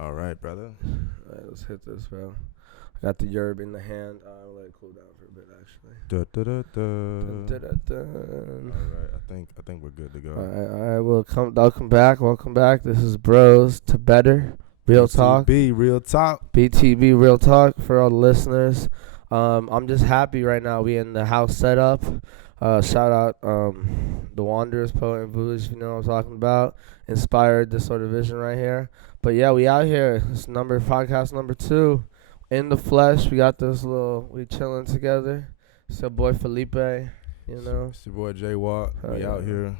All right, brother. All right, let's hit this, bro. I got the yerb in the hand. I'll let it cool down for a bit, actually. Da, da, da, da. Dun, dun, dun, dun. All right, I think we're good to go. All right. Welcome back. This is Bros to Better, Real Talk. BTB, real talk. BTB, Real Talk for all the listeners. I'm just happy right now. We in the house set-up. Shout out the Wanderers, Poet and Village, if you know what I'm talking about. Inspired this sort of vision right here. But yeah, we out here. It's podcast number 2. In the flesh, we chilling together. It's your boy Felipe, you know. It's your boy J Watt. We out here.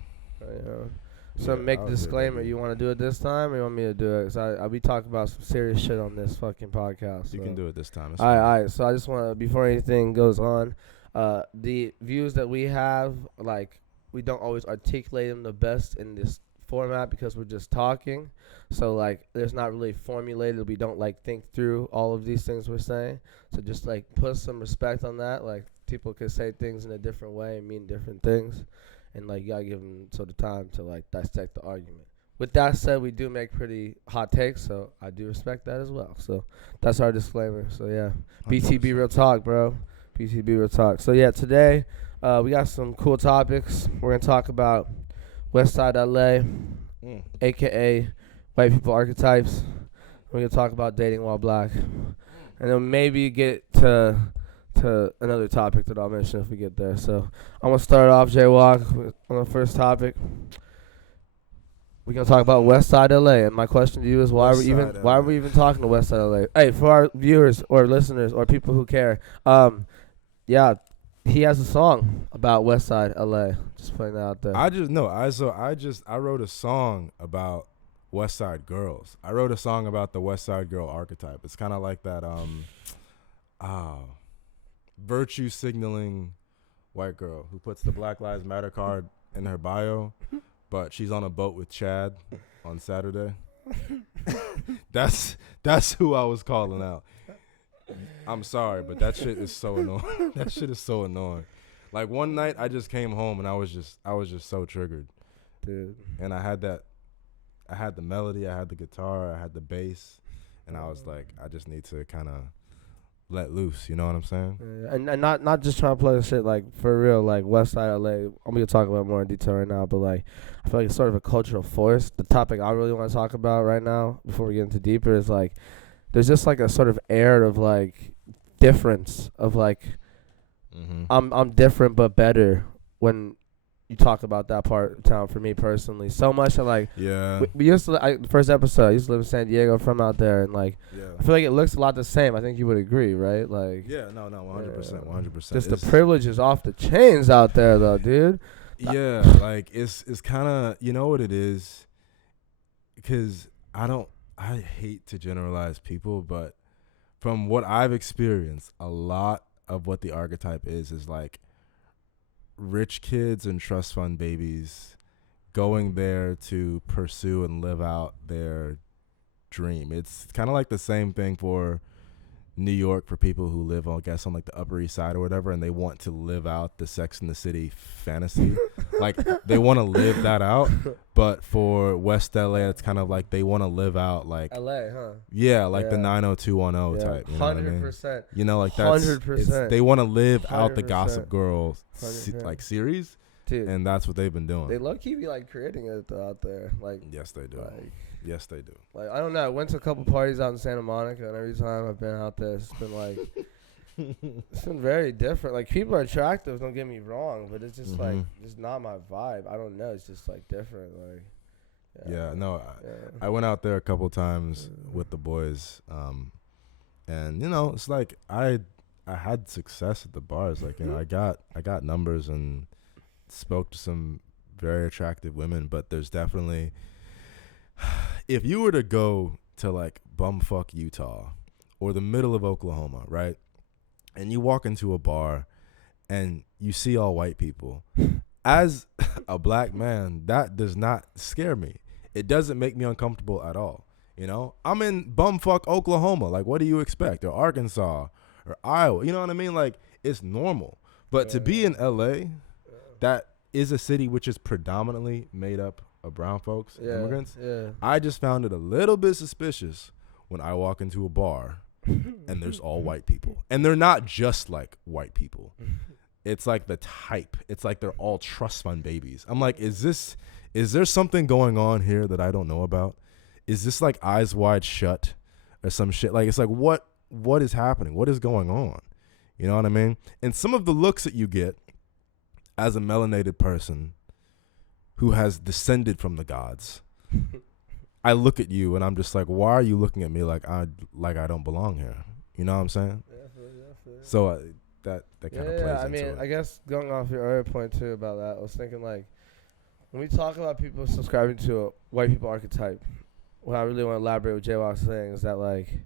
So make the disclaimer. Baby. You want to do it this time, or you want me to do it? Cause I'll be talking about some serious shit on this fucking podcast. You can do it this time. All right. So I just want to, before anything goes on, the views that we have, like, we don't always articulate them the best in this format because we're just talking. So, like, there's not really formulated. We don't, like, think through all of these things we're saying. So just, like, put some respect on that. Like, people could say things in a different way and mean different things. And, like, you got to give them sort of time to, like, dissect the argument. With that said, we do make pretty hot takes, so I do respect that as well. So that's our disclaimer. So, yeah, 100%. BTB Real Talk, bro. BTB Real Talk. So, yeah, today we got some cool topics. We're going to talk about Westside LA, a.k.a. white people archetypes. We're going to talk about dating while black. And then maybe get to another topic that I'll mention if we get there. So I'm going to start off, Jaywalk, on the first topic. We're going to talk about Westside LA. And my question to you is, why are we even talking to Westside LA? Hey, for our viewers or listeners or people who care, yeah, he has a song about Westside LA. Just putting that out there. I wrote a song about West Side girls. I wrote a song about the West Side girl archetype. It's kind of like that virtue signaling white girl who puts the Black Lives Matter card in her bio, but she's on a boat with Chad on Saturday. That's who I was calling out. I'm sorry, but that shit is so annoying. That shit is so annoying. Like, one night I just came home and I was just so triggered. Dude. And I had the melody, I had the guitar, I had the bass, and I was like, I just need to kind of let loose, you know what I'm saying? And not just trying to play shit, like, for real, like, Westside LA, I'm going to talk about more in detail right now, but, like, I feel like it's sort of a cultural force. The topic I really want to talk about right now, before we get into deeper, is, like, there's just, like, a sort of air of, like, difference of, like, I'm different but better when you talk about that part of town for me personally. So much that, like, yeah, we used to, the first episode, I used to live in San Diego, from out there, and, like, I feel like it looks a lot the same. I think you would agree, right? Like, 100%. Just the privilege is off the chains out there, though, dude. Yeah, like, it's kind of, you know what it is? Because I hate to generalize people, but from what I've experienced, a lot of what the archetype is like rich kids and trust fund babies going there to pursue and live out their dream. It's kind of like the same thing for New York, for people who live, I guess, on, like, the Upper East Side or whatever, and they want to live out the Sex and the City fantasy. Like, they want to live that out. But for West LA, it's kind of like they want to live out, like, LA, huh? Yeah, like the 90210 type. You know 100%. what I mean? You know, like, that's 100%. They want to live out the 100%. Gossip Girl like series, dude. And that's what they've been doing. They low-key be, like, creating it out there. Like, yes, they do. Like, yes, they do. Like, I don't know. I went to a couple parties out in Santa Monica, and every time I've been out there, it's been like, it's been very different. Like, people are attractive, don't get me wrong, but it's just like, just not my vibe. I don't know. It's just, like, different. Like, I went out there a couple times with the boys, and, you know, it's like I had success at the bars. Like, you know, I got numbers and spoke to some very attractive women, but there's definitely, if you were to go to, like, bumfuck Utah or the middle of Oklahoma, right, and you walk into a bar and you see all white people, as a black man, that does not scare me. It doesn't make me uncomfortable at all. You know, I'm in bumfuck Oklahoma. Like, what do you expect? Or Arkansas or Iowa. You know what I mean? Like, it's normal. But to be in LA, that is a city which is predominantly made up of brown folks, immigrants. I just found it a little bit suspicious when I walk into a bar and there's all white people. And they're not just like white people. It's like the type. It's like they're all trust fund babies. I'm like, is there something going on here that I don't know about? Is this like Eyes Wide Shut or some shit? Like, it's like, what is happening? What is going on? You know what I mean? And some of the looks that you get as a melanated person who has descended from the gods, I look at you and I'm just like, why are you looking at me like I don't belong here? You know what I'm saying? Yeah. So that kind of plays into I mean, it. I guess going off your earlier point too about that, I was thinking like when we talk about people subscribing to a white people archetype, what I really want to elaborate what Jay was saying is that like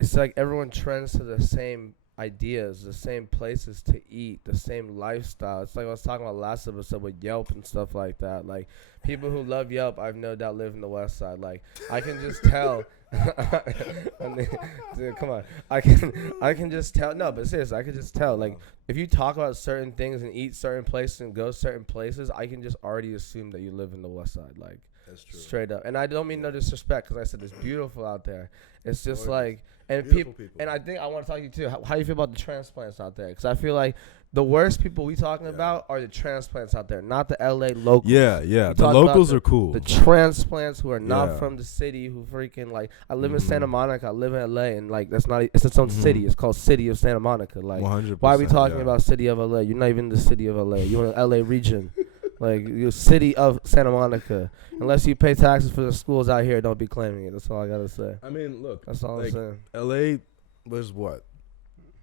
it's like everyone trends to the same ideas, the same places to eat, the same lifestyle. It's like I was talking about last episode with Yelp and stuff like that. Like people who love Yelp, I've no doubt live in the West Side. Like I can just tell. I mean, dude, come on, I can just tell. No, but seriously, I can just tell. Like if you talk about certain things and eat certain places and go certain places, I can just already assume that you live in the West Side. Like that's true. Straight up. And I don't mean no disrespect because I said it's beautiful out there. It's just like, and people. And I think I want to talk to you too. How do you feel about the transplants out there? Because I feel like the worst people we talking about are the transplants out there, not the LA locals. Yeah. The locals are cool. The transplants who are not from the city, who freaking like, I live in Santa Monica, I live in LA, and like it's its own city. It's called City of Santa Monica. Like, 100%, why are we talking about City of LA? You're not even in the City of LA. You're in the LA region. Like, you're City of Santa Monica. Unless you pay taxes for the schools out here, don't be claiming it. That's all I got to say. I mean, look. That's all like, I'm saying. LA was what?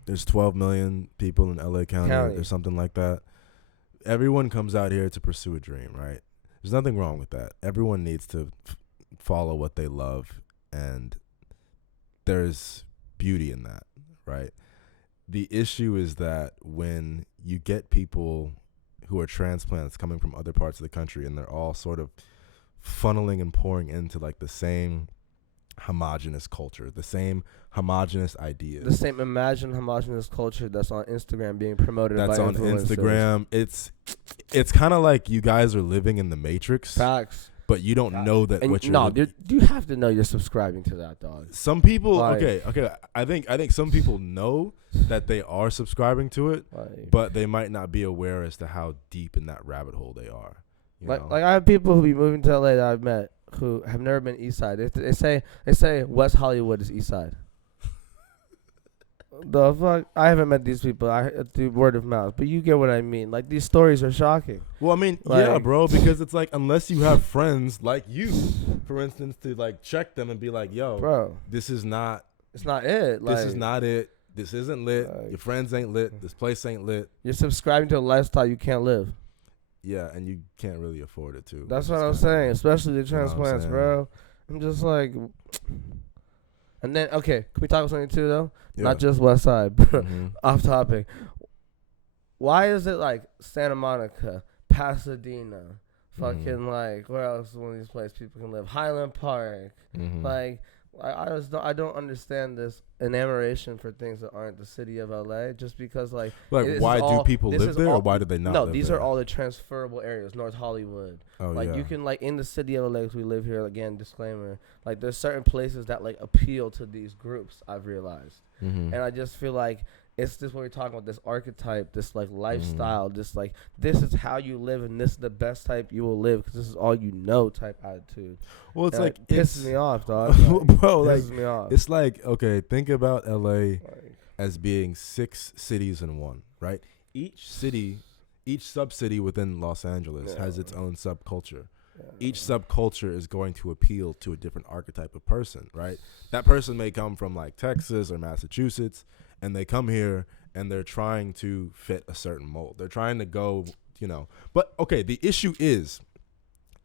There's 12 million people in LA County or something like that. Everyone comes out here to pursue a dream, right? There's nothing wrong with that. Everyone needs to follow what they love, and there's beauty in that, right? The issue is that when you get people who are transplants coming from other parts of the country and they're all sort of funneling and pouring into like the same homogenous culture, the same homogenous ideas, the same imagined homogenous culture that's on Instagram being promoted by on influencers. Instagram. It's kind of like you guys are living in the Matrix. Facts. But you don't know that what you're. No, you have to know you're subscribing to that, dog. Some people, okay. I think some people know that they are subscribing to it, but they might not be aware as to how deep in that rabbit hole they are. Like I have people who be moving to LA that I've met who have never been East Side. They say West Hollywood is East Side. The fuck? I haven't met these people. I through word of mouth, but you get what I mean. Like, these stories are shocking. Well, I mean, yeah, bro, because it's like, unless you have friends like you, for instance, to like check them and be like, yo, bro, this is not. It's not it. This is not it. This isn't lit. Your friends ain't lit. This place ain't lit. You're subscribing to a lifestyle you can't live. Yeah, and you can't really afford it too. That's what I'm saying, especially the transplants, bro. I'm just like. And then, okay, can we talk about something too, though? Yeah. Not just West Side, off topic. Why is it like Santa Monica, Pasadena, fucking like, where else is one of these places people can live? Highland Park. Like, I don't understand this enamoration for things that aren't the city of LA, just because like why do people live there, or why do they not? No, these are all the transferable areas. North Hollywood, you can like in the city of LA, because we live here again. Disclaimer: like there's certain places that like appeal to these groups. I've realized, and I just feel like it's just what we're talking about, this archetype, this like lifestyle, just like this is how you live and this is the best type you will live because this is all you know type attitude. Well, it's like it pisses me off, dog. Bro, like pisses me off. It's like, okay, think about LA as being 6 cities in one, right? Each sub-city within Los Angeles has its own subculture. Each subculture is going to appeal to a different archetype of person, right? That person may come from like Texas or Massachusetts, and they come here and they're trying to fit a certain mold. They're trying to go, But, okay, the issue is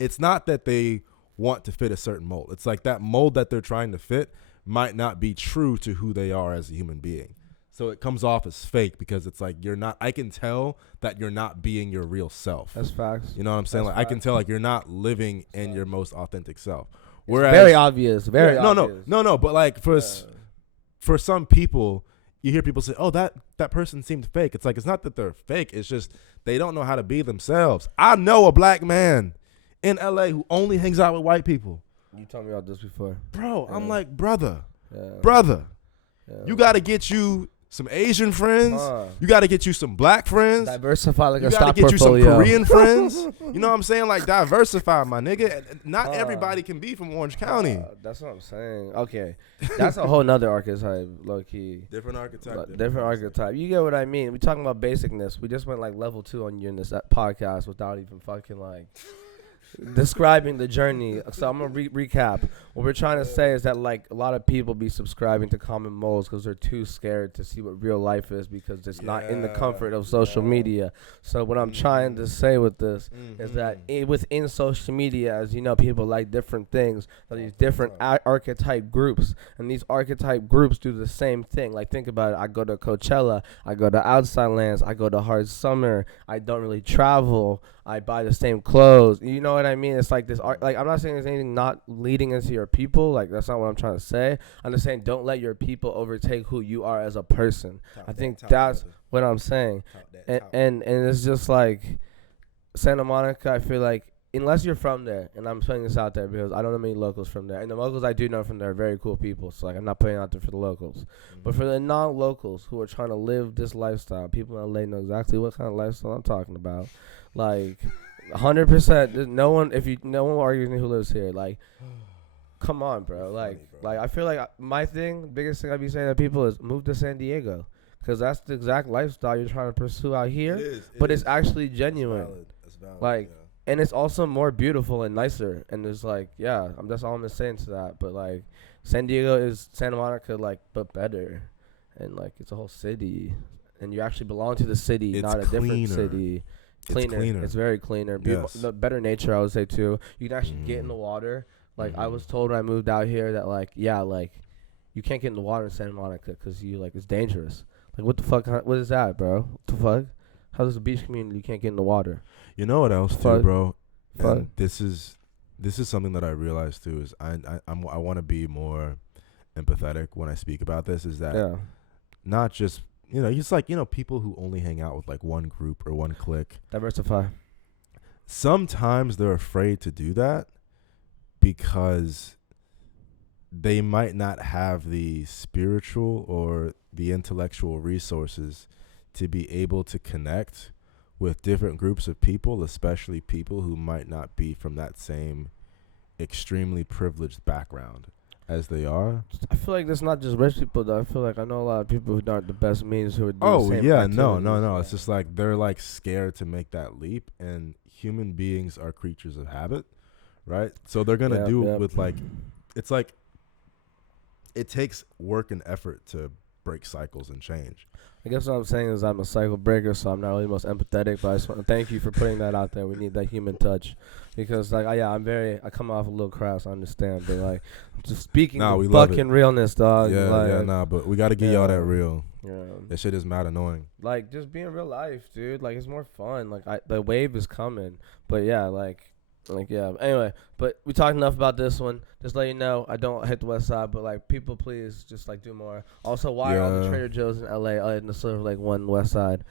it's not that they want to fit a certain mold. It's like that mold that they're trying to fit might not be true to who they are as a human being. So it comes off as fake because it's like I can tell that you're not being your real self. That's facts. You know what I'm saying? That's like facts. I can tell like you're not living in your most authentic self. Whereas, very obvious. Very obvious. No. But like for some people, you hear people say, "Oh, that person seemed fake." It's like it's not that they're fake. It's just they don't know how to be themselves. I know a black man in LA who only hangs out with white people. You told me about this before. Bro, Yeah. I'm like, brother, Yeah. you got to get you some Asian friends. Huh. You got to get you some black friends. Diversify like You a got to stock get you some portfolio. Korean friends. You know what I'm saying? Like, diversify, my nigga. Not Huh. everybody can be from Orange County. That's what I'm saying. Okay. That's a whole nother archetype, low key. Different archetype. Different archetype. You get what I mean? We talking about basicness. We just went like level 2 on you in this podcast without even fucking like describing the journey. So I'm gonna recap. What we're trying to say is that like a lot of people be subscribing to common moles because they're too scared to see what real life is because it's not in the comfort of social media. So what I'm trying to say with this is that within social media, as you know, people like different things. There are these different archetype groups, and these archetype groups do the same thing. Like think about it. I go to Coachella. I go to Outside Lands. I go to Hard Summer. I don't really travel. I buy the same clothes. You know what I mean? It's like this art. Like I'm not saying there's anything not leading into your people. Like that's not what I'm trying to say. I'm just saying don't let your people overtake who you are as a person. I think that's what I'm saying. And it's just like Santa Monica. I feel like unless you're from there, and I'm putting this out there because I don't know many locals from there, and the locals I do know from there are very cool people. So like I'm not putting it out there for the locals, but for the non-locals who are trying to live this lifestyle, people in LA know exactly what kind of lifestyle I'm talking about. Like 100%. No one argues with me who lives here. Like, come on, bro. Like I feel like my biggest thing I be saying to people is move to San Diego, because that's the exact lifestyle you're trying to pursue out here. But it's actually genuine. It's valid. Like, yeah. And it's also more beautiful and nicer. And it's like, yeah, that's all I'm saying to that. But like, San Diego is Santa Monica, like, but better, and like it's a whole city, and you actually belong to the city, It's not a different city. Cleaner. It's very cleaner. Yes. The better nature, I would say too. You can actually get in the water. Like I was told when I moved out here that like you can't get in the water in Santa Monica because it's dangerous. Like what the fuck? What is that, bro? What the fuck? How's this a beach community? You can't get in the water. You know what else too, bro? Fuck. And this is something that I realized too. Is I want to be more empathetic when I speak about this. Is that not just. It's like, people who only hang out with like one group or one clique. Diversify. Sometimes they're afraid to do that because they might not have the spiritual or the intellectual resources to be able to connect with different groups of people, especially people who might not be from that same extremely privileged background as they are. I feel like that's not just rich people though. I feel like I know a lot of people who aren't the best means who are doing the same activities. No. It's just like they're like scared to make that leap, and human beings are creatures of habit, right? So they're gonna do it with like, it's like it takes work and effort to break cycles and change. I guess what I'm saying is I'm a cycle breaker, so I'm not really the most empathetic, but I just want to thank you for putting that out there. We need that human touch, because like I come off a little crass, I understand, but like just speaking fucking realness, dog. But we got to get y'all that real. Yeah. That shit is mad annoying. Like just being real life, dude. Like it's more fun. Like the wave is coming, but anyway, but we talked enough about this one. Just let you know, I don't hit the west side, but like people, please just like do more. Also, why are all the Trader Joe's in LA other than the Silver Lake one west side?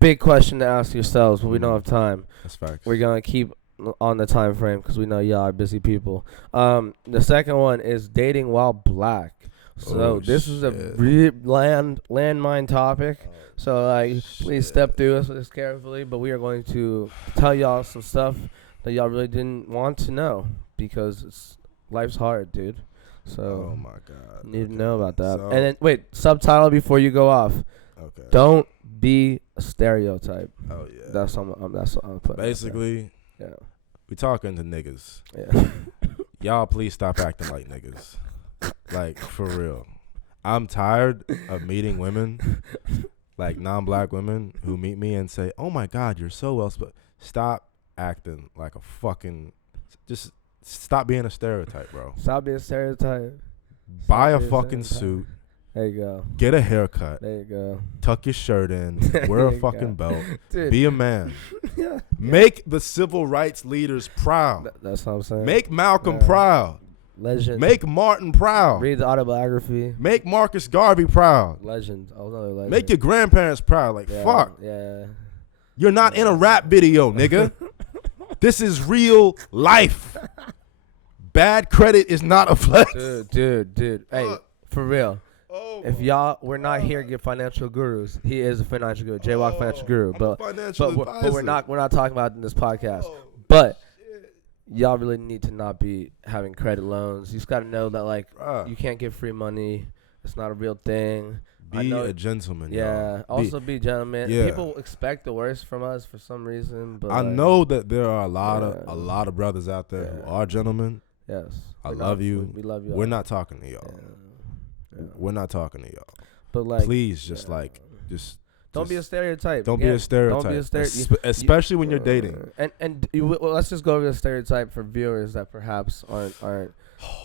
Big question to ask yourselves, but we don't have time. That's facts. We're gonna keep on the time frame because we know y'all are busy people. The second one is dating while black. So this is a landmine topic. So like, please step through this carefully. But we are going to tell y'all some stuff that y'all really didn't want to know because life's hard, dude. So oh my god, you need to know about that. So, and then wait, subtitle before you go off. Okay. Don't be a stereotype. Oh yeah. That's what I'm putting. Basically, we talking to niggas. Yeah. Y'all please stop acting like niggas. Like for real. I'm tired of meeting women, like non-black women, who meet me and say, "Oh my god, you're so well." Stop acting like a fucking. Just stop being a stereotype, bro. Stop being a stereotype. Buy a fucking suit. There you go. Get a haircut. There you go. Tuck your shirt in. Wear a fucking belt. Dude. Be a man. Make the civil rights leaders proud. That's what I'm saying. Make Malcolm proud. Legend. Make Martin proud. Read the autobiography. Make Marcus Garvey proud. Legend. Another legend. Make your grandparents proud. Like, fuck. Yeah. You're not in a rap video, nigga. This is real life. Bad credit is not a flex. Dude. Hey, for real. If y'all, we're not here to get financial gurus. He is a financial guru, J-Walk financial guru. But we're not talking about it in this podcast. But y'all really need to not be having credit loans. You just got to know that like you can't get free money. It's not a real thing. Be a gentleman. Yeah. Y'all. Also be gentlemen. Yeah. People expect the worst from us for some reason. But I know that there are a lot of brothers out there who are gentlemen. Yes. I love you. We love you. We're not talking to y'all. Yeah. We're not talking to y'all. But like, please, just don't be a stereotype. Don't be a stereotype. Don't be a stereotype. Especially when you're dating. And let's just go over the stereotype for viewers that perhaps aren't.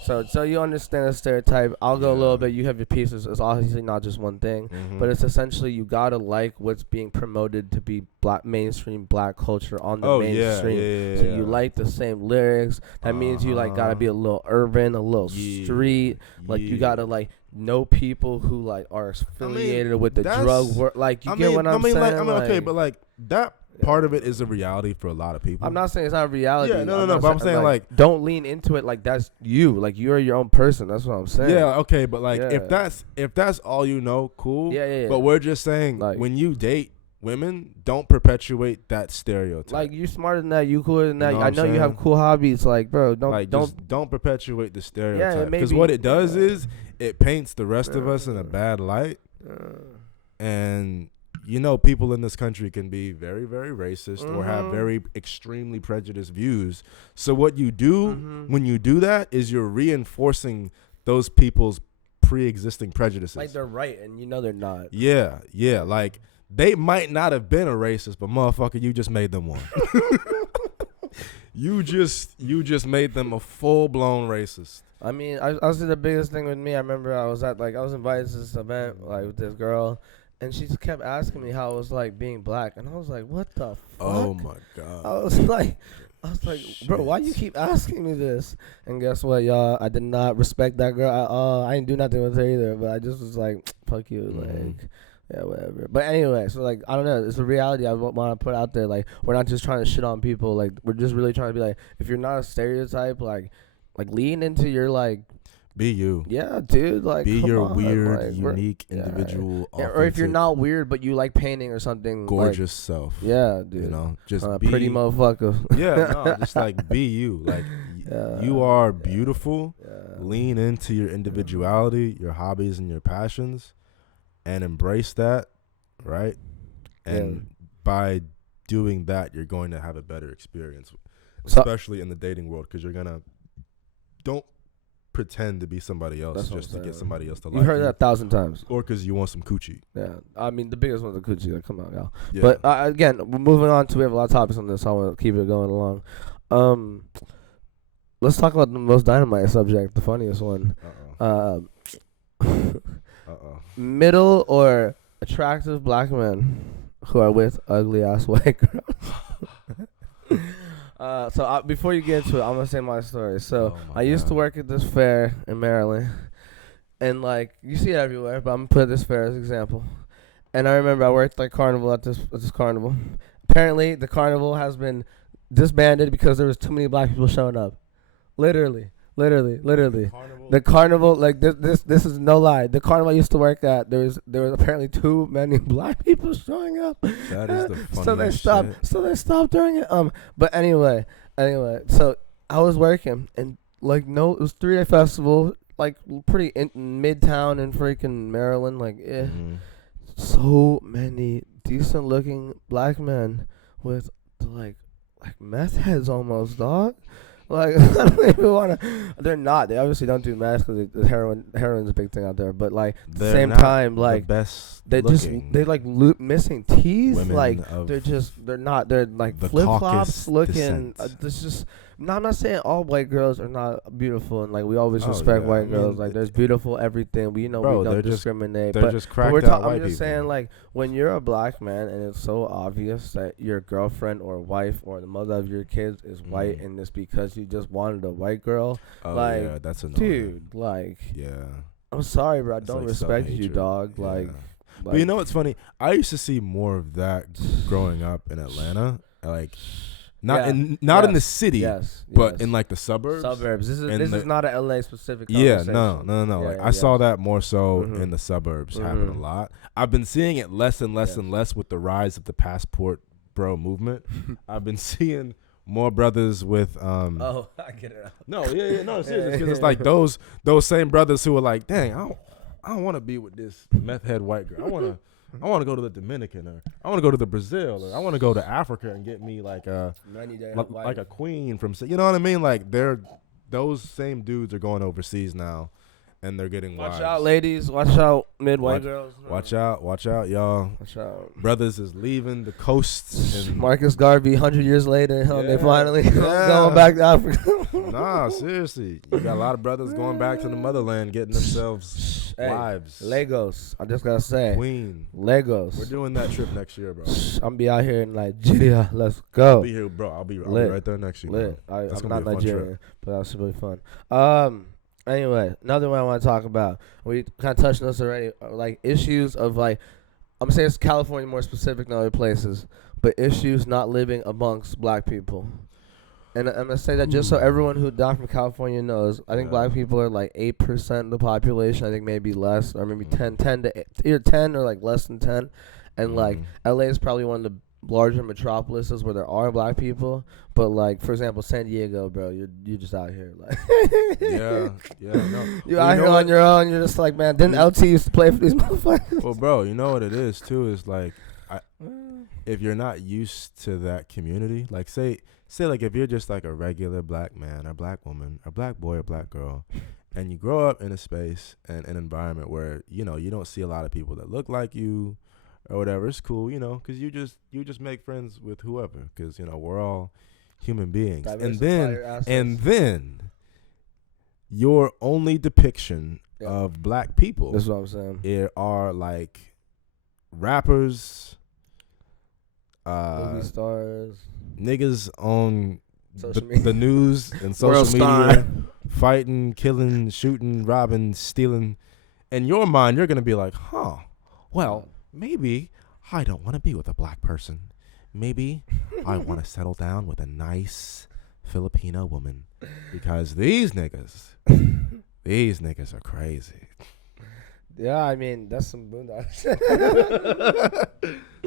So you understand the stereotype. I'll go a little bit. You have your pieces. It's obviously not just one thing, but it's essentially you gotta like what's being promoted to be mainstream black culture on the mainstream. So you like the same lyrics. That means you like gotta be a little urban, a little street. Like you gotta like know people who like are affiliated with the drug work. Like you get what I'm saying? Okay, but like that. Part of it is a reality for a lot of people. I'm not saying it's not a reality. Yeah, no. But I'm saying like don't lean into it like that's you. Like you're your own person. That's what I'm saying. Yeah, okay, but like if that's all you know, cool. Yeah. But we're just saying like, when you date women, don't perpetuate that stereotype. Like you smarter than that, you cooler than that. You know I know you have cool hobbies. Like bro, don't perpetuate the stereotype. Because maybe, what it does is it paints the rest of us in a bad light. And you know, people in this country can be very, very racist or have very extremely prejudiced views. So what you do when you do that is you're reinforcing those people's pre-existing prejudices. Like they're right, and you know they're not. Yeah. Like they might not have been a racist, but motherfucker, you just made them one. You just made them a full-blown racist. I mean, I was the biggest thing with me. I remember I was invited to this event like with this girl. And she just kept asking me how it was like being black, and I was like, "What the fuck?" Oh my god! I was like, "Bro, why you keep asking me this?" And guess what, y'all? I did not respect that girl. I didn't do nothing with her either, but I just was like, "Fuck you," like, yeah, whatever. But anyway, so like, I don't know. It's a reality I want to put out there. Like, we're not just trying to shit on people. Like, we're just really trying to be like, if you're not a stereotype, like lean into your like. Be you. Yeah, dude. Like, be your weird, like, unique, individual. Yeah, or if you're not weird, but you like painting or something. Gorgeous self. Yeah, dude. You know, just be pretty motherfucker. Yeah, no, just like be you. Like you are beautiful. Yeah. Lean into your individuality, your hobbies, and your passions, and embrace that, right? And by doing that, you're going to have a better experience, especially in the dating world, because you're gonna don't pretend to be somebody else just to get somebody else to like you. You heard that 1,000 times. Or because you want some coochie. Yeah. I mean, the biggest one's the coochie. Like, come on, y'all. Yeah. But, again, we're moving on to, we have a lot of topics on this, so I want to keep it going along. Let's talk about the most dynamite subject, the funniest one. Middle or attractive black men who are with ugly-ass white girls. Before you get into it, I'm going to say my story. So, I used to work at this fair in Maryland. And, like, you see it everywhere, but I'm going to put this fair as an example. And I remember I worked, like, carnival at this carnival. Apparently, the carnival has been disbanded because there was too many black people showing up. Literally. The carnival, like, this is no lie. The carnival I used to work at, there was apparently too many black people showing up. That is the funniest So they stopped doing it. But anyway, so I was working, and, like, it was 3-day festival, like, pretty in midtown in freaking Maryland, like, so many decent-looking black men with, like meth heads almost, dog. Like, I don't even want to. They're not. They obviously don't do meth because heroin's a big thing out there. But, like, at the same time, like, they like missing teeth. Women like, they're not. They're like flip flops looking. This just. No, I'm not saying all white girls are not beautiful, and like we always respect white girls. Like, there's beautiful everything. We we don't discriminate. They're just cracked out white I'm just saying, like, when you're a black man and it's so obvious that your girlfriend or wife or the mother of your kids is white, and it's because you just wanted a white girl. Like, yeah, that's annoying. Dude, like, I'm sorry, bro. I don't respect you, dog. Yeah. Like, but you know what's funny? I used to see more of that growing up in Atlanta. Like, Not Yeah. in the city, Yes. but in like the suburbs. Suburbs. This is not a LA specific Yeah, conversation. no. Yeah, Like yeah, I saw yes. that more so Mhm. in the suburbs happen a lot. I've been seeing it less and less and less with the rise of the passport bro movement. I've been seeing more brothers with Oh, I get it. no, seriously, because it's like those same brothers who are like, dang, I don't want to be with this meth head white girl. I want to go to the Dominican, or I want to go to the Brazil, or I want to go to Africa and get me like a queen from, you know what I mean? Like those same dudes are going overseas now, and they're getting Watch wives. out, ladies. Watch out, mid-white girls. Watch out, y'all. Watch out. Brothers is leaving the coasts. And Marcus Garvey, 100 years later, they finally going back to Africa. Nah, seriously. You got a lot of brothers going back to the motherland, getting themselves wives. Legos. I just got to say. Queen. Legos. We're doing that trip next year, bro. I'm be out here in Nigeria. Let's go. I'll be here, bro. I'll be right there next year. Lit. Bro. I'm not Nigerian, but that's really fun. Anyway, another one I want to talk about. We kind of touched on this already. Like issues of like, I'm saying it's California more specific than other places, but issues not living amongst black people. And I'm gonna say that just so everyone who not from California knows, I think black people are like 8% of the population. I think maybe less, or maybe 10 to either 10 or like less than 10. And like LA is probably one of the larger metropolises where there are black people. But like for example, San Diego, bro, you're just out here like no. You're out here on your own. You're just like, man, didn't LT used to play for these motherfuckers? Well, bro, you know what it is too is like, if you're not used to that community, like say like if you're just like a regular black man or black woman or black boy or black girl, and you grow up in a space and an environment where you don't see a lot of people that look like you or whatever, it's cool, because you just make friends with whoever, because we're all human beings. And then your only depiction of black people, that's what I'm saying, are like rappers, movie stars, niggas on the news and social media, fighting, killing, shooting, robbing, stealing. In your mind, you're gonna be like, well, maybe I don't want to be with a black person. Maybe I want to settle down with a nice Filipino woman, because these niggas are crazy. Yeah, I mean that's some boondocks.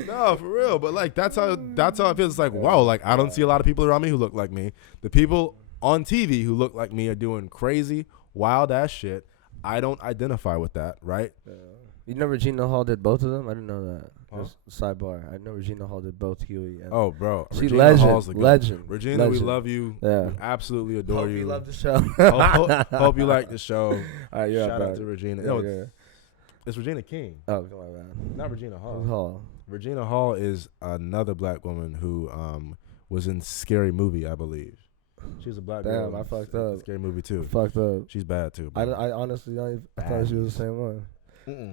No, for real. But like that's how it feels. It's like, wow, like I don't see a lot of people around me who look like me. The people on TV who look like me are doing crazy, wild ass shit. I don't identify with that, right? You know Regina Hall did both of them? I didn't know that. Just sidebar. I know Regina Hall did both Huey and bro. She Regina Hall's a legend. Regina, we love you. Yeah. We absolutely adore you. Hope you love the show. hope you like the show. All right, shout out to Regina. It's Regina King. Oh, come on, man. Not Regina Hall. Regina Hall is another black woman who was in Scary Movie, I believe. She was a black girl. Damn, I fucked up. Scary Movie too. Fucked up. She's bad too. I honestly I thought she was the same one.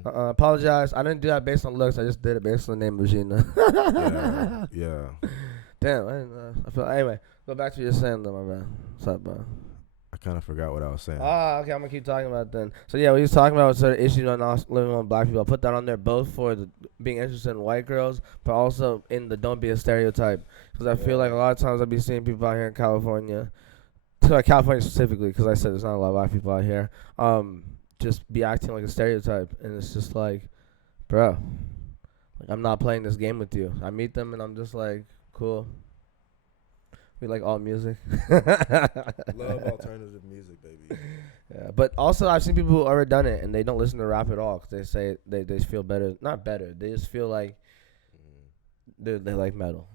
Apologize. I didn't do that based on looks. I just did it based on the name Regina. Yeah. Damn. I didn't know. Anyway, go back to what you're saying though, my man. What's up, bro? I kind of forgot what I was saying. Okay, I'm gonna keep talking about it then. So yeah, we was talking about sort of issues on living on black people. I put that on there both for being interested in white girls, but also in the don't be a stereotype. Because I feel like a lot of times I be seeing people out here in California, California specifically, because I said there's not a lot of black people out here, just be acting like a stereotype, and it's just like, bro, like I'm not playing this game with you. I meet them and I'm just like, cool. We like all music. Love alternative music, baby. Yeah, but also I've seen people who already done it and they don't listen to rap at all because they say they feel better. Not better. They just feel like they like metal.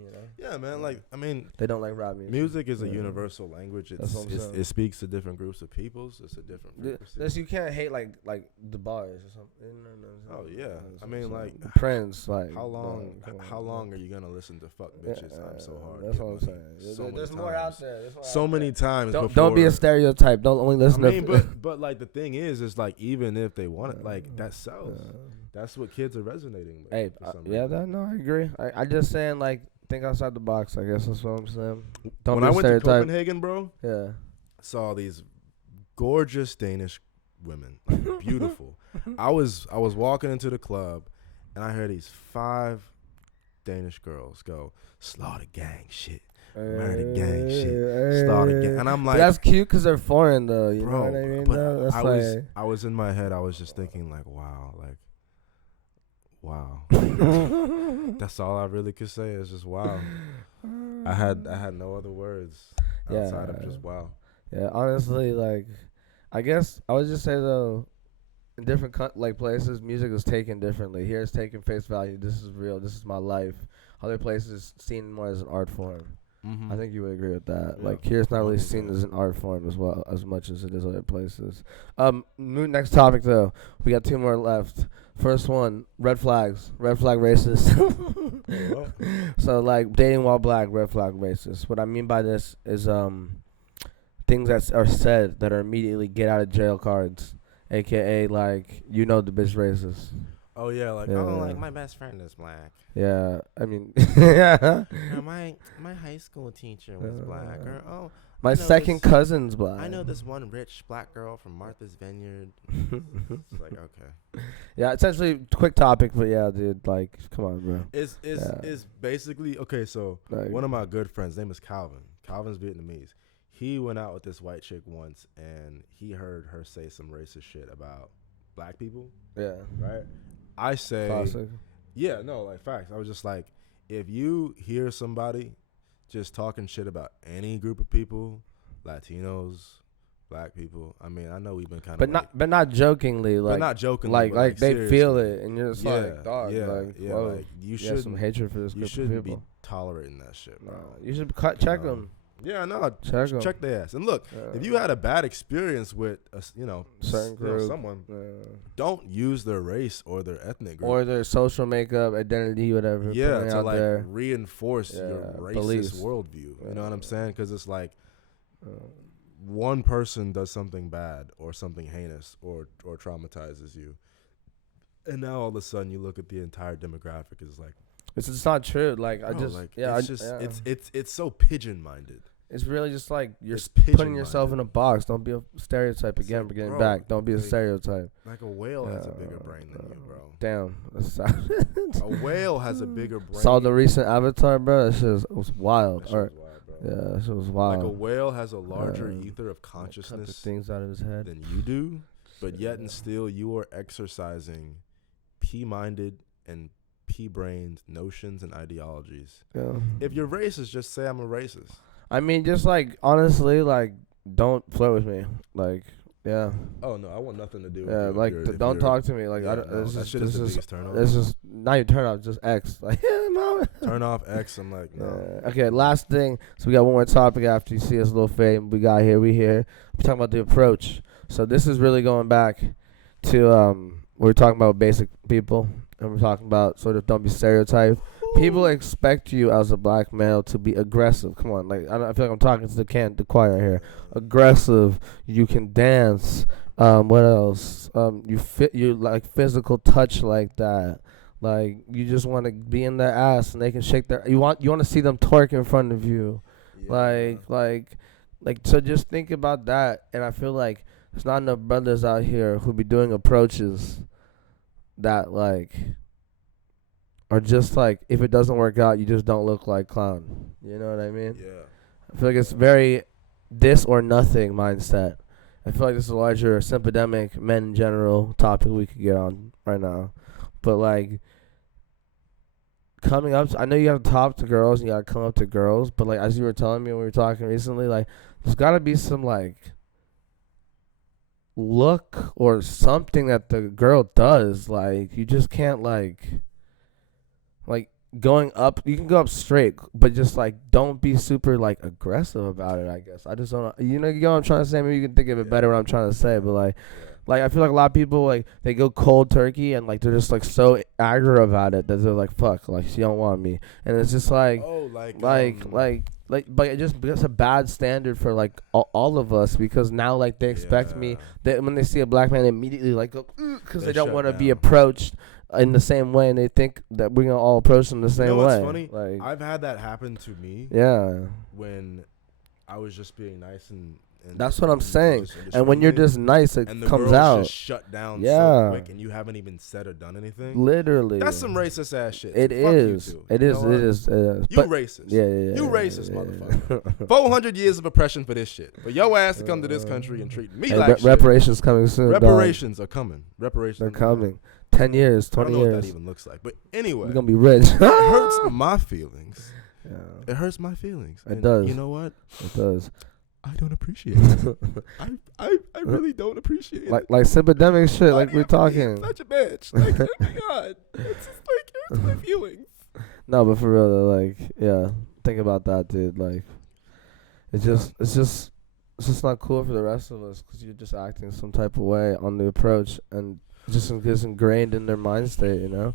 You know? Yeah, man. Like, I mean, they don't like rap music. Music is a universal language. It speaks to different groups of peoples. It's a different frequency. You can't hate like the bars or something. No. Oh yeah. I mean, like Prince. Like how long are you gonna listen to "Fuck Bitches"? I'm so hard. That's what I'm saying. There's more out there. So many times. Don't be a stereotype. Don't only listen to. But like the thing is like even if they want it, like that sells. That's what kids are resonating with. Hey, I agree. I just saying like. Think outside the box, I guess that's what I'm saying. When I went to Copenhagen, bro, I saw these gorgeous Danish women, like beautiful. I was walking into the club, and I heard these 5 Danish girls go, "Slaughter gang shit, married the gang shit, started gang, and I'm But like, that's cute because they're foreign though. You bro, know what I mean? but Though? That's I was in my head, I was just thinking like, wow. That's all I really could say is just wow. I had no other words outside of just wow. Yeah, honestly, like, I guess I would just say though, in different places, music is taken differently. Here it's taken face value. This is real. This is my life. Other places it's seen more as an art form. I think you would agree with that. Yeah, like here it's not really seen as an art form as well as much as it is other places. Next topic though. We got 2 more left. First one, red flags. Red flag racist. So like dating while black, red flag racist. What I mean by this is things that are said that are immediately get out of jail cards. AKA like the bitch racist. Oh yeah, like like my best friend is black. Yeah, I mean, yeah. Or my high school teacher was black. Or my second cousin's black. I know this one rich black girl from Martha's Vineyard. It's like okay. Yeah, essentially quick topic, but yeah, dude, like, come on, bro. Is basically okay. So like, one of my good friends, name is Calvin. Calvin's Vietnamese. He went out with this white chick once, and he heard her say some racist shit about black people. Yeah. Right. I say, classic. Yeah, no, like facts. I was just like, if you hear somebody just talking shit about any group of people, Latinos, black people. I mean, I know we've been kind of, but not jokingly, like, but not jokingly, like they seriously. feel it, and you're just like, dog, whoa, like you shouldn't some hatred for this group of people. You shouldn't be tolerating that shit, bro. No, you should check them. Yeah, no, check their ass. And look, if you had a bad experience with a, certain group, someone, don't use their race or their ethnic group or their social makeup, identity, whatever. Yeah, to like there. reinforce your racist beliefs. worldview. You know what I'm saying? Because it's like one person does something bad or something heinous or traumatizes you, and now all of a sudden you look at the entire demographic is like. It's just not true. Like it's so pigeon-minded. It's really just like you're putting yourself in a box. Don't be a stereotype again. We're getting back. Don't be a stereotype. Like a whale has a bigger brain than you, bro. Damn. A whale has a bigger brain. Saw the recent Avatar, bro. That shit was wild. That shit was wild, bro. Yeah, that shit was wild. Like a whale has a larger ether of consciousness things out of his head than you do, but yet and still you are exercising P-minded and P-brained notions and ideologies. Yeah. If you're racist, just say I'm a racist. I mean, just like honestly, like don't flirt with me. Like, yeah. Oh no, I want nothing to do with you. Like don't talk to me. Like that shit is the biggest turn off. It's just not your turn off, just X. Like turn off X. I'm like no. Okay, last thing. So we got one more topic after you see us a little fame. We here. We're talking about the approach. So this is really going back to we're talking about basic people. And we're talking about sort of don't be stereotyped. People expect you as a black male to be aggressive. Come on, like I feel like I'm talking to the choir here. Aggressive. You can dance. What else? You like physical touch like that. Like you just want to be in their ass and they can shake their. You want to see them twerk in front of you. Yeah. Like so. Just think about that. And I feel like there's not enough brothers out here who be doing approaches that like are just like if it doesn't work out you just don't look like clown. You know what I mean? Yeah. I feel like it's very this or nothing mindset. I feel like this is a larger sympatemic men in general topic we could get on right now. But like coming up I know you gotta talk to girls and you gotta come up to girls, but like as you were telling me when we were talking recently, like there's gotta be some like look or something that the girl does. Like you just can't like going up, you can go up straight, but just like don't be super like aggressive about it. I guess I just don't know. You know what I'm trying to say? Maybe you can think of it better what I'm trying to say, but like I feel like a lot of people like they go cold turkey and like they're just like so aggro about it that they're like fuck, like she don't want me, and it's just like but it just it's a bad standard for like all of us, because now like they expect me that when they see a black man they immediately like go because they don't want to be approached in the same way, and they think that we're gonna all approach them the same way. What's funny? Like I've had that happen to me. Yeah. When I was just being nice and That's what I'm saying. And when you're just nice, it and the comes world's out. just shut down Yeah. so quick, and you haven't even said or done anything. Literally. That's some racist ass shit. It Fuck is. You too. It You is. know It is. You But racist. Yeah. You racist, motherfucker. 400 years of oppression for this shit. For your ass to come to this country and treat me like shit. Reparations coming soon. Reparations are coming. Reparations. They're coming. 10 years, 20 years. I don't know years. what that even looks like. But anyway. We're going to be rich. It hurts my feelings. Yeah. It hurts my feelings. It does. You know what? It does. I don't appreciate it. I really don't appreciate it. Like sympatemic shit, like we're talking. Such a bitch. Like, oh my God. It's just like, it hurts my feelings. No, but for real, though, like, yeah, think about that, dude. Like, it's just not cool for the rest of us because you're just acting some type of way on the approach and just gets ingrained in their mind state, you know?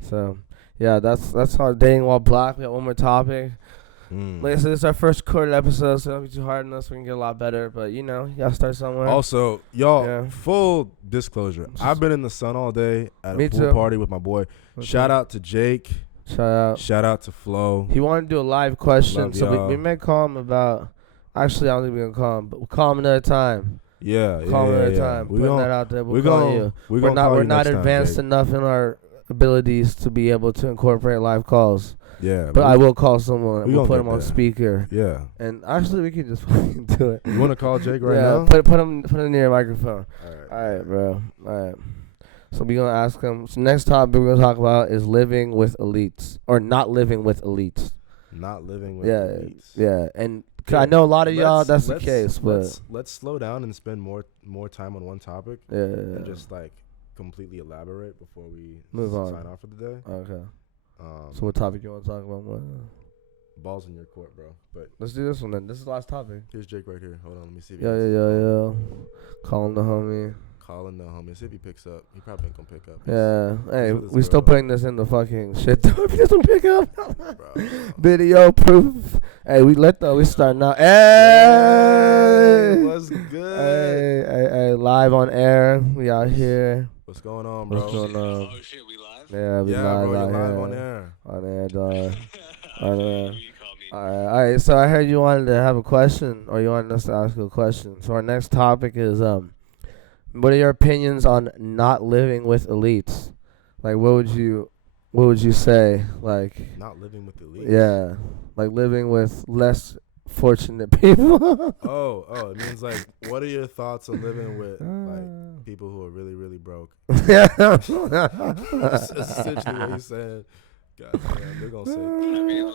So, yeah, that's our dating while black. We got one more topic. Like I said, this is our first recorded episode, so don't be too hard on us. We can get a lot better, but, you know, you got to start somewhere. Also, y'all, full disclosure, I've been in the sun all day at a pool party with my boy. Shout out to Jake. Shout out to Flo. He wanted to do a live question, so we may call him about. Actually, I don't think we're gonna call him, but we'll call him another time. Call him another time. Putting that out there. We'll call you. We're not advanced enough in our abilities to be able to incorporate live calls. Yeah, but I will call someone. And we'll put him on there. speaker. Yeah, and actually, we can just fucking do it. You want to call Jake right now? Put him near your microphone. All right, bro. All right. So we're going to ask him. So next topic we're going to talk about is living with elites. Or not living with elites. Not living with elites. Yeah. And I know a lot of y'all, that's the case. But let's slow down and spend more time on one topic. Yeah. And just, like, completely elaborate before we sign off for the day. Okay. So what topic you want to talk about? What? Balls in your court, bro. But let's do this one then. This is the last topic. Here's Jake right here. Hold on. Let me see if Yeah. Calling the homie. See if he picks up. He probably ain't gonna pick up. Yeah. Hey, we still putting this in the fucking shit though. If he doesn't pick up. Video proof. Hey, we start now. Hey! What's good? Hey, live on air. We out here. What's going on, bro? What's going on? Oh shit, we live? Yeah, we live, bro, out you're live here. on air. On air, dog. On air. All right. So I heard you wanted to have a question, or you wanted us to ask you a question. So our next topic is what are your opinions on not living with elites? Like, what would you say? Like, not living with elites. Yeah, like living with less fortunate people. Oh, it means like, what are your thoughts on living with like people who are really, really broke? Yeah, that's essentially what he's saying. God damn, they're gonna say. I mean,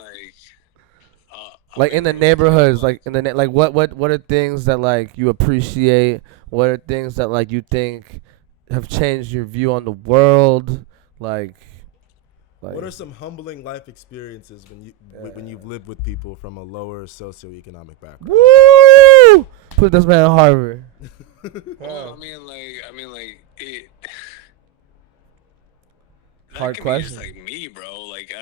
like in the neighborhoods, like what are things that like you appreciate? What are things that like you think have changed your view on the world? Like what are some humbling life experiences when you've lived with people from a lower socioeconomic background? Woo! Put this man in Harvard. Well, I mean, like it. Hard question. Just like me, bro. Like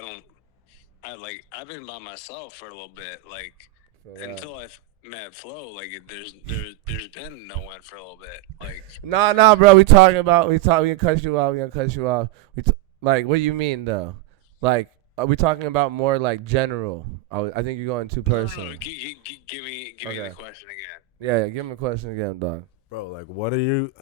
I've been by myself for a little bit. Like until I've met Flo. Like there's been no one for a little bit. Like nah, bro. We gonna cut you off. Like, what do you mean though? Like, are we talking about more like general? I think you're going too personal. No, give me the question again. Yeah, give him the question again, dog. Bro, like, what are you?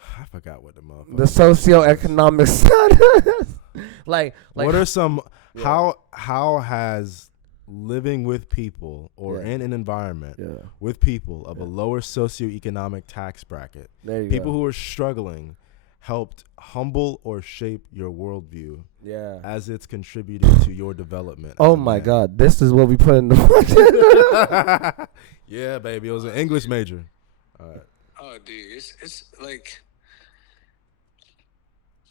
I forgot what the motherfucker. The socioeconomic status. like, what are some? Yeah. How has living with people or in an environment with people of a lower socioeconomic tax bracket, people who are struggling, helped humble or shape your worldview as it's contributing to your development? Oh my God, this is what we put in the Yeah, baby, it was an English major. All right. Oh, dude, it's like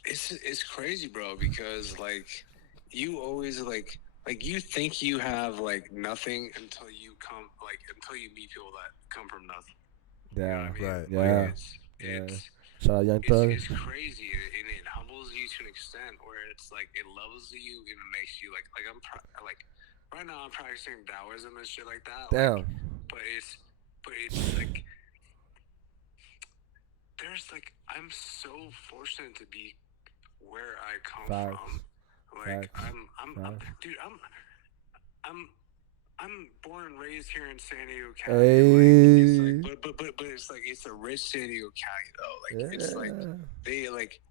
it's crazy, bro, because like you always like you think you have like nothing until you meet people that come from nothing. Yeah, you know right. Like yeah. Shout out Young Thug. It's crazy, and it humbles you to an extent where it's like it levels you and it makes you like I'm right now I'm practicing Taoism and shit like that. Damn. Like, but it's like there's like I'm so fortunate to be where I come from. Like I'm dude, I'm born and raised here in San Diego County. Hey. Like, it's like, but it's like it's a rich San Diego County though. Like it's like they like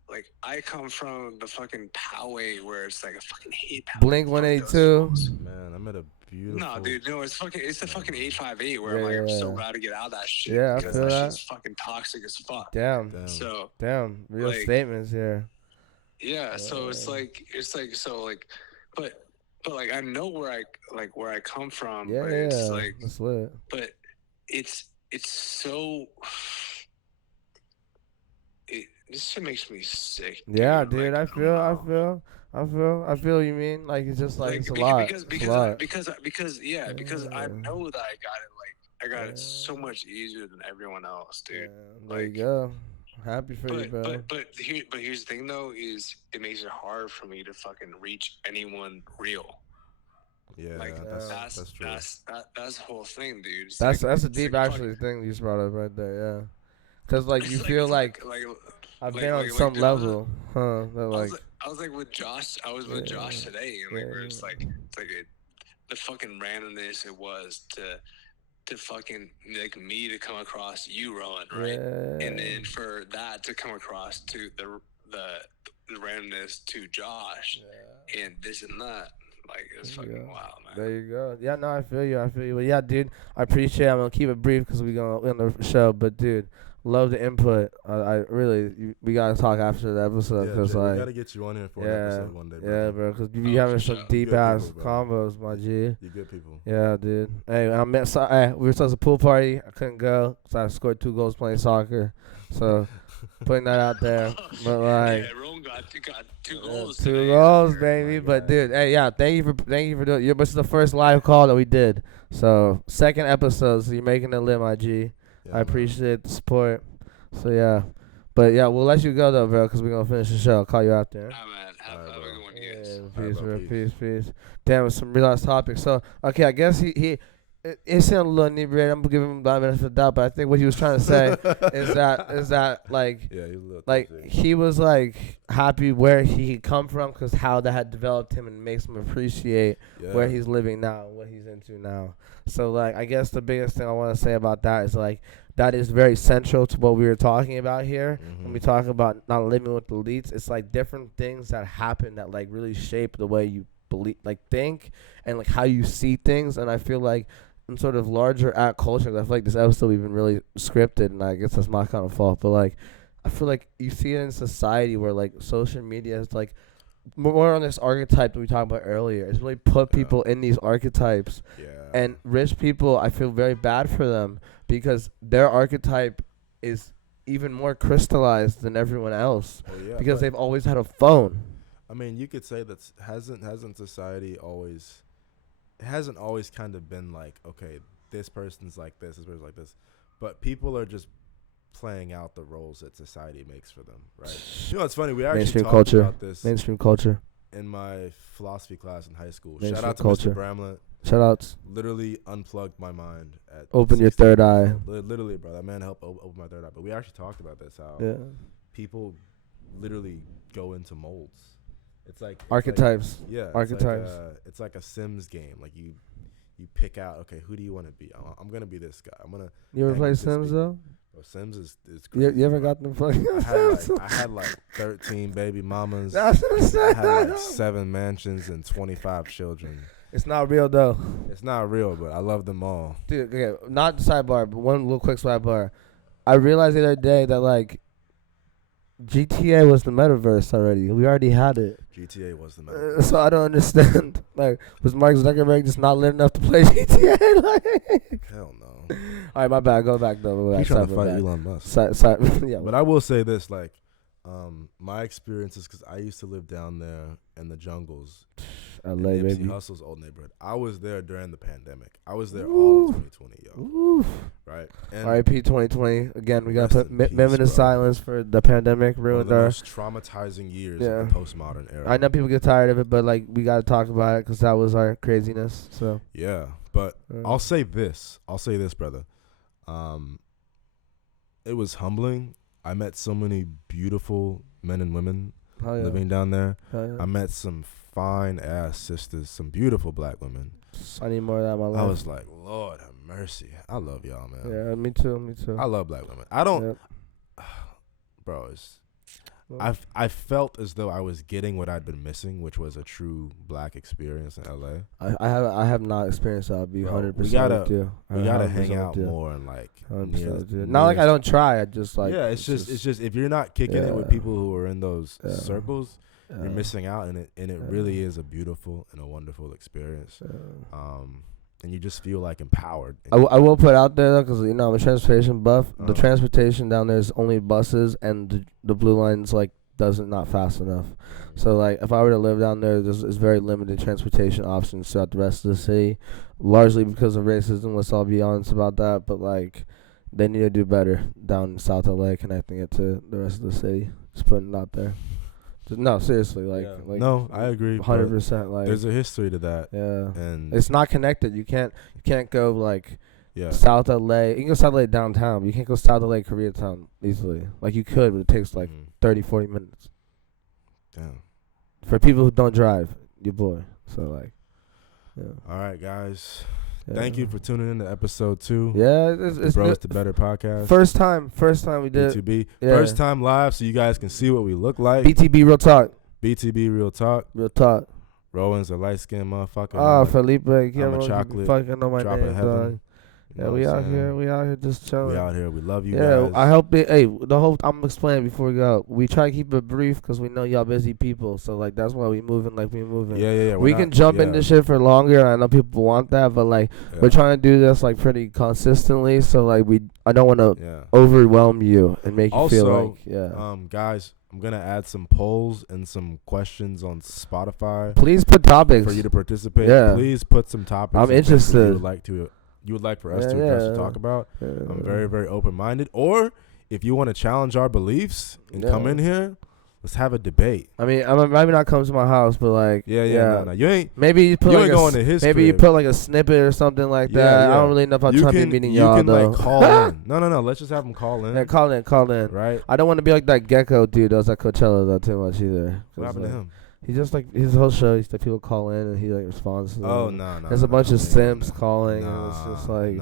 I come from the fucking Poway where it's like a fucking hate Poway. Blink 182. Man, I'm at a beautiful. No, dude, no, it's the fucking 858 where I'm like I'm so glad to get out of that shit. Yeah, because I feel that shit's fucking toxic as fuck. Damn. So real statements here. Yeah, so it's like so like, but like I know where I come from. Yeah, but yeah, it's like, that's lit. But it's so. This shit makes me sick. Yeah, dude, like, I feel what you mean. Like it's just like it's a lot. Because I know that I got it so much easier than everyone else, dude. Yeah, there you go. Happy for you, bro. But here's the thing though, is it makes it hard for me to fucking reach anyone real. Yeah, like that's true. That's the whole thing, dude. That's a deep actually thing you just brought up right there, yeah. Cause like you feel like I've been on some level, huh? I was like with Josh. I was with Josh today, and like it's like the fucking randomness it was to fucking like me to come across you, Rowan, right? Yeah. And then for that to come across to the randomness to Josh, and this and that. Like, it's fucking wild, man. There you go. Yeah, no, I feel you. Well, yeah, dude, I appreciate it. I'm going to keep it brief because we're going to end the show. But, dude, love the input. We got to talk after the episode. Yeah, Jay, we got to get you on here for an episode one day, bro. Yeah, bro, because you be having some deep-ass combos, my G. You good people. Yeah, dude. Hey, we were supposed to pool party. I couldn't go because I scored 2 goals playing soccer. So, putting that out there. But, like... Yeah, Rome got 2 goals. 2 goals, baby. But dude, hey, yeah, thank you for doing it. This is the first live call that we did. So 2nd episode, so you're making it lit, my G. Yeah, I appreciate the support. So yeah. But yeah, we'll let you go though, bro, because we're gonna finish the show. I'll call you out there. Alright, man. Have a good one, you guys. Peace, bro. Peace. Damn, with some real ass topics. So okay, I guess he it sounded a little inebriated. I'm giving him the benefit of the doubt, but I think what he was trying to say is that like, yeah, he was a little like he was like happy where he had come from because how that had developed him and makes him appreciate where he's living now, what he's into now. So like, I guess the biggest thing I want to say about that is like that is very central to what we were talking about here when we talk about not living with the elites. It's like different things that happen that like really shape the way you believe, like think, and like how you see things. And I feel like in sort of larger at culture, I feel like this episode we've been really scripted, and I guess that's my kind of fault. But like, I feel like you see it in society where like social media is like more on this archetype that we talked about earlier. It's really put people in these archetypes, and rich people, I feel very bad for them because their archetype is even more crystallized than everyone else because they've always had a phone. I mean, you could say that hasn't society always. It hasn't always kind of been like, okay, this person's like this person's like this, but people are just playing out the roles that society makes for them, right? You know, it's funny. We actually talked about this. Mainstream culture. In my philosophy class in high school. Mainstream Shout out to culture. Mr. Bramlett. Shout outs. Literally unplugged my mind. Open your third eye. Literally, bro. That man helped open my third eye. But we actually talked about this, how people literally go into molds. It's like archetypes. Archetypes. It's like a Sims game. Like you pick out, okay, who do you want to be? I'm gonna be this guy. You ever play Sims though? Oh, Sims is great. You ever got them fucking? I had like 13 baby mamas. That's what I'm saying. I had like 7 mansions and 25 children. It's not real though. It's not real, but I love them all. Dude, okay, not sidebar, but one little quick sidebar. I realized the other day that like GTA was the metaverse already. We already had it. GTA was the metaverse. So I don't understand. Like, was Mark Zuckerberg just not lit enough to play GTA? Like, hell no. All right, my bad. Go back though. He's trying to fight Elon Musk. Yeah. But I will say this, like, my experiences, because I used to live down there in the jungles. LA, baby. Hustle's old neighborhood. I was there during the pandemic. I was there all of 2020, yo. Oof. Right? R.I.P. 2020. Again, we got to put minute of silence for the pandemic. Ruined our most traumatizing years of the postmodern era. I know people get tired of it, but like we got to talk about it because that was our craziness. So yeah, but I'll say this, brother. It was humbling. I met so many beautiful men and women living down there. I met some fine ass sisters, some beautiful black women. I need more of that in my life. I was like, Lord have mercy. I love y'all, man. Yeah, me too. I love black women. I don't, Yep. bro. I felt as though I was getting what I'd been missing, which was a true black experience in LA. I have not experienced that. I'll be 100% with you. We gotta hang out more and like. Not like I don't try. I just like. Yeah, it's just if you're not kicking it with people who are in those circles, you're missing out, and it really is a beautiful and a wonderful experience. And you just feel like empowered. I will put out there though, because I'm a transportation buff. The transportation down there is only buses, and the blue line's like not fast enough. So like if I were to live down there, there's very limited transportation options throughout the rest of the city, largely because of racism. Let's all be honest about that. But like they need to do better down in South LA, connecting it to the rest of the city. Just putting it out there. No, seriously, like no, I agree. 100%. Like there's a history to that. Yeah, and it's not connected. You can't go like Yeah. South LA. You can go South LA downtown, but you can't go South LA Koreatown easily. Like you could, but it takes like 30, 40 minutes. Damn. For people who don't drive, your boy. So like, yeah. All right, guys. Yeah. Thank you for tuning in to episode 2. Yeah, it's Bros to Better podcast. First time we did BTB. Yeah. First time live, so you guys can see what we look like. BTB Real Talk. BTB Real Talk. Real Talk. Rowan's a light skinned motherfucker. Oh, Felipe. I'm a chocolate. Fucking know my drop name, of heaven. dog. Yeah, we out here. We out here just chilling. We out here. We love you yeah, guys. I hope it. Hey, the whole. I'm explaining before we go. We try to keep it brief because we know y'all busy people. So like that's why we moving like we moving. Yeah. We can jump into shit for longer. I know people want that, but like we're trying to do this like pretty consistently. So like I don't want to overwhelm you and make you feel like guys, I'm gonna add some polls and some questions on Spotify. Please put topics for you to participate. Yeah. Please put some topics. I'm interested. You would like for us to address to talk about. I'm very, very open-minded. Or if you want to challenge our beliefs and come in here, let's have a debate. I mean, I might not come to my house, but like, no. You ain't. Maybe you put you like ain't going to his maybe crib. you put like a snippet or something like that. I don't really know if I'm trying to be meeting y'all though. You can like call in. No. Let's just have them call in. Yeah, call in. Right. I don't want to be like that Gecko dude that was at Coachella though too much either. What happened to him? He's just like his whole show. He's like people call in and he like responds to them. Oh no. There's a bunch of simps calling and it's just like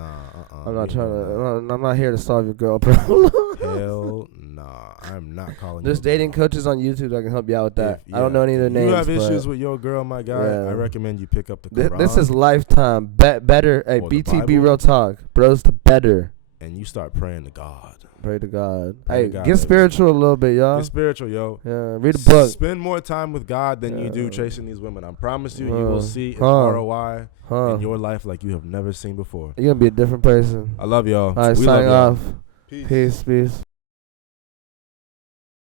I'm not trying to. I'm not here to solve your girl problem. Hell nah, I'm not calling. There's dating coaches on YouTube that can help you out with that. I don't know any of their names. You have issues with your girl, my guy. I recommend you pick up the Quran. This is lifetime better. Hey, BTB Real Talk, bros to better. And you start praying to God. Pray to God. Pray hey, to God, get spiritual a little bit, y'all. Get spiritual, yo. Yeah, read a book. Spend more time with God than you do chasing these women. I promise you, you will see an ROI in your life like you have never seen before. You're going to be a different person. I love y'all. All right, signing off. Peace.